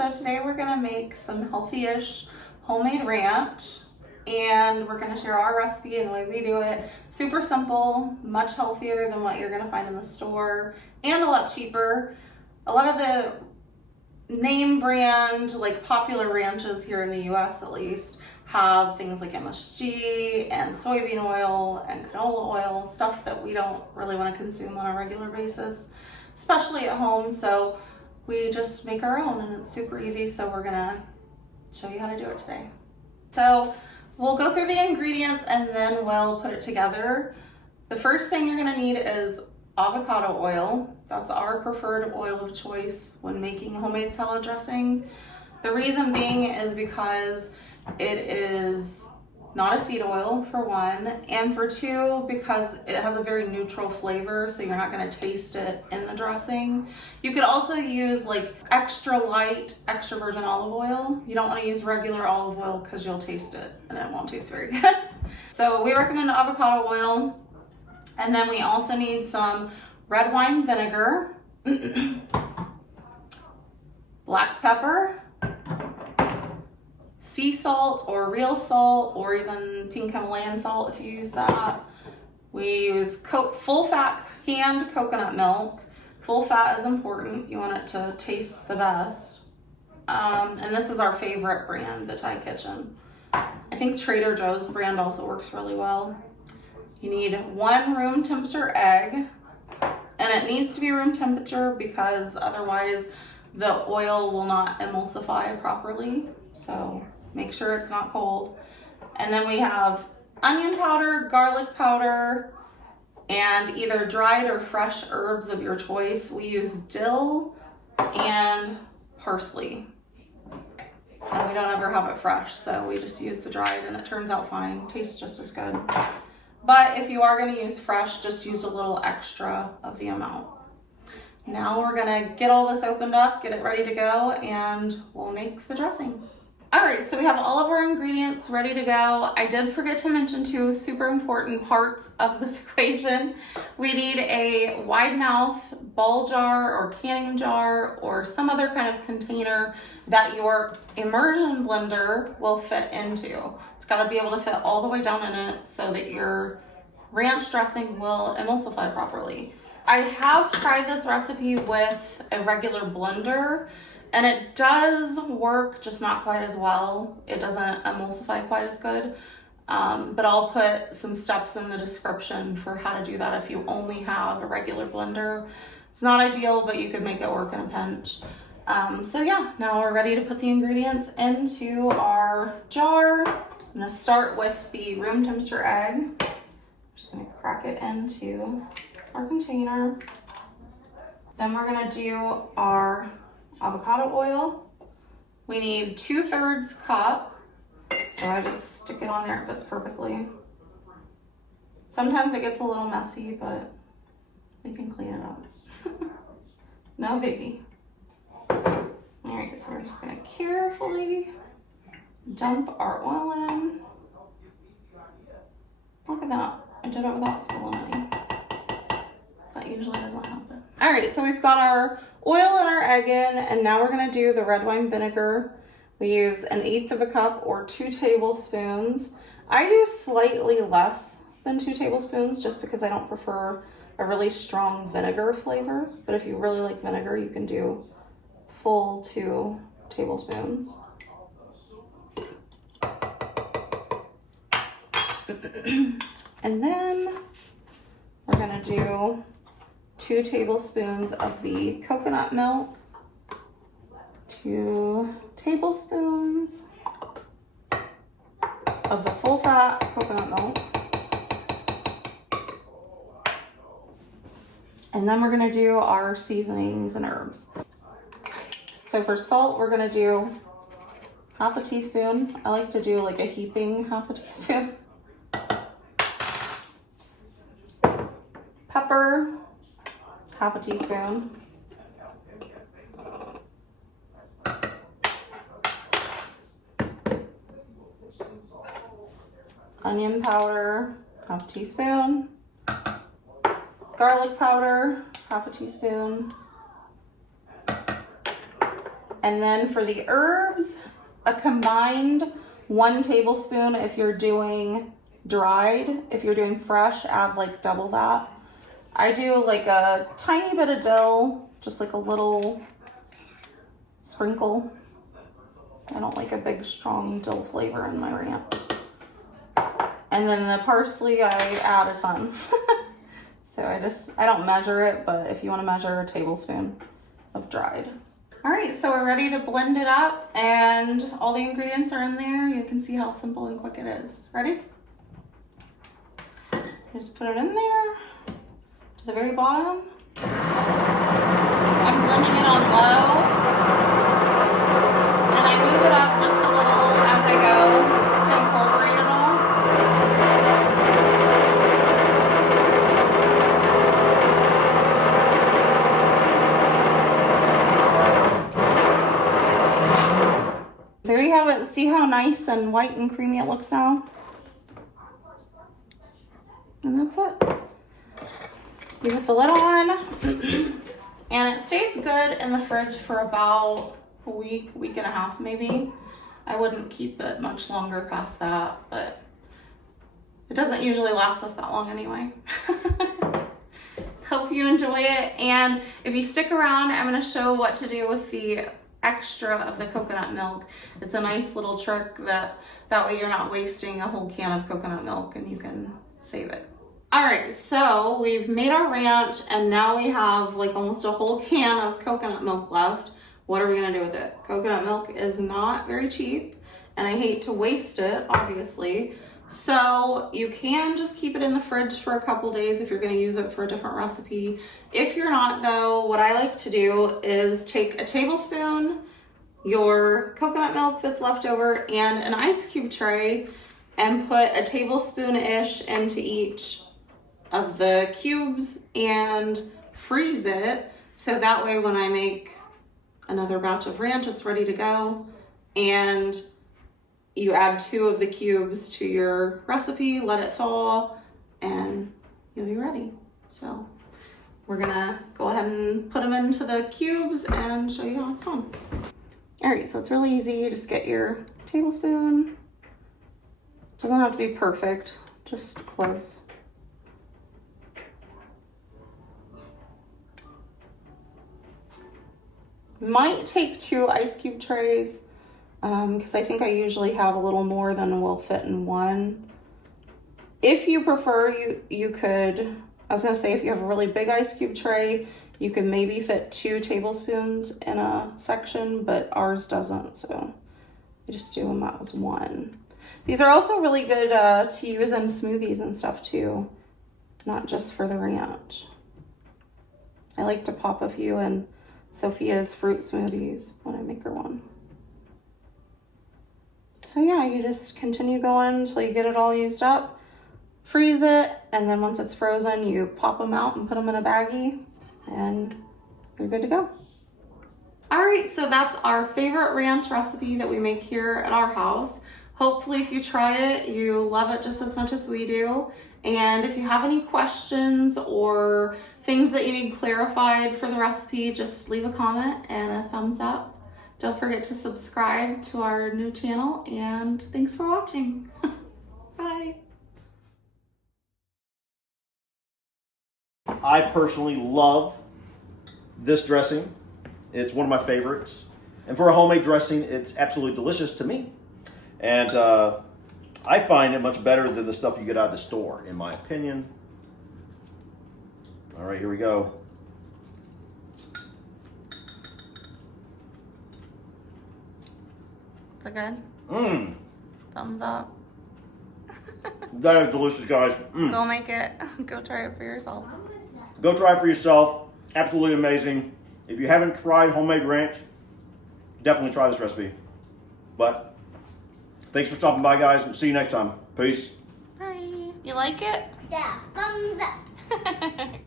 So today we're gonna make some healthy-ish homemade ranch, and we're gonna share our recipe and the way we do it. Super simple, much healthier than what you're gonna find in the store, and a lot cheaper. A lot of the name brand, like popular ranches here in the US at least, have things like MSG and soybean oil and canola oil, stuff that we don't really want to consume on a regular basis, especially at home. So we just make our own, and it's super easy. So we're gonna show you how to do it today. So we'll go through the ingredients and then we'll put it together. The first thing you're gonna need is avocado oil. That's our preferred oil of choice when making homemade salad dressing. The reason being is because it is not a seed oil, for one, and for two, because it has a very neutral flavor, so you're not going to taste it in the dressing. You could also use like extra light, extra virgin olive oil. You don't want to use regular olive oil because you'll taste it and it won't taste very good. So we recommend avocado oil. And then we also need some red wine vinegar, black pepper, sea salt or real salt, or even pink Himalayan salt if you use that. We use full fat canned coconut milk. Full fat is important. You want it to taste the best. And this is our favorite brand, the Thai Kitchen. I think Trader Joe's brand also works really well. You need 1 room temperature egg, and it needs to be room temperature because otherwise the oil will not emulsify properly. So make sure it's not cold. And then we have onion powder, garlic powder, and either dried or fresh herbs of your choice. We use dill and parsley. And we don't ever have it fresh, so we just use the dried and it turns out fine. Tastes just as good. But if you are going to use fresh, just use a little extra of the amount. Now we're going to get all this opened up, get it ready to go, and we'll make the dressing. All right, so we have all of our ingredients ready to go. I did forget to mention 2 super important parts of this equation. We need a wide mouth ball jar or canning jar or some other kind of container that your immersion blender will fit into. It's got to be able to fit all the way down in it so that your ranch dressing will emulsify properly. I have tried this recipe with a regular blender, and it does work, just not quite as well. It doesn't emulsify quite as good, but I'll put some steps in the description for how to do that if you only have a regular blender. It's not ideal, but you could make it work in a pinch. So yeah, now we're ready to put the ingredients into our jar. I'm gonna start with the room temperature egg. I'm just gonna crack it into our container. Then we're gonna do our avocado oil. We need 2/3 cup. So I just stick it on there, it fits perfectly. Sometimes it gets a little messy, but we can clean it up. No biggie. All right, so we're just gonna carefully dump our oil in. Look at that, I did it without spilling any. That usually doesn't happen. All right, so we've got our oil and our egg in, and now we're gonna do the red wine vinegar. We use 1/8 cup or 2 tablespoons. I do slightly less than 2 tablespoons just because I don't prefer a really strong vinegar flavor. But if you really like vinegar, you can do full 2 tablespoons. And then we're gonna do 2 tablespoons of the coconut milk, 2 tablespoons of the full fat coconut milk, and then we're gonna do our seasonings and herbs. So for salt, we're gonna do 1/2 teaspoon. I like to do like a heaping 1/2 teaspoon. Pepper, 1/2 teaspoon. Onion powder, 1/2 teaspoon. Garlic powder, 1/2 teaspoon. And then for the herbs, a combined 1 tablespoon if you're doing dried. If you're doing fresh, add like double that. I do like a tiny bit of dill, just like a little sprinkle. I don't like a big strong dill flavor in my ranch. And then the parsley, I add a ton. So I don't measure it, but if you want to measure, a tablespoon of dried. All right, so we're ready to blend it up and all the ingredients are in there. You can see how simple and quick it is. Ready? Just put it in there to the very bottom. I'm blending it on low and I move it up just a little as I go to incorporate it all. There you have it. See how nice and white and creamy it looks now? And that's it. You put the lid on and it stays good in the fridge for about a week, week and a half maybe. I wouldn't keep it much longer past that, but it doesn't usually last us that long anyway. Hope you enjoy it. And if you stick around, I'm going to show what to do with the extra of the coconut milk. It's a nice little trick that way you're not wasting a whole can of coconut milk and you can save it. All right, so we've made our ranch and now we have like almost a whole can of coconut milk left. What are we gonna do with it? Coconut milk is not very cheap and I hate to waste it, obviously. So you can just keep it in the fridge for a couple days if you're gonna use it for a different recipe. If you're not though, what I like to do is take a tablespoon, your coconut milk that's left over, and an ice cube tray and put a tablespoon-ish into each of the cubes and freeze it. So that way when I make another batch of ranch, it's ready to go. And you add 2 of the cubes to your recipe, let it thaw, and you'll be ready. So we're gonna go ahead and put them into the cubes and show you how it's done. All right, so it's really easy. You just get your tablespoon. Doesn't have to be perfect, just close. Might take 2 ice cube trays because I think I usually have a little more than will fit in one. If you prefer, you could, I was gonna say if you have a really big ice cube tray, you could maybe fit 2 tablespoons in a section, but ours doesn't, so I just do them as 1. These are also really good to use in smoothies and stuff too, not just for the ranch. I like to pop a few in Sophia's fruit smoothies when I make her one. So yeah, you just continue going until you get it all used up, freeze it, and then once it's frozen, you pop them out and put them in a baggie, and you're good to go. All right, so that's our favorite ranch recipe that we make here at our house. Hopefully if you try it, you love it just as much as we do. And if you have any questions or things that you need clarified for the recipe, just leave a comment and a thumbs up. Don't forget to subscribe to our new channel, and thanks for watching. Bye. I personally love this dressing. It's one of my favorites. And for a homemade dressing, it's absolutely delicious to me. And I find it much better than the stuff you get out of the store, in my opinion. All right, here we go. Is it good? Mmm. Thumbs up. That is delicious, guys. Mm. Go make it. Go try it for yourself. Go try it for yourself. Absolutely amazing. If you haven't tried homemade ranch, definitely try this recipe. But thanks for stopping by, guys. We'll see you next time. Peace. Bye. You like it? Yeah, thumbs up.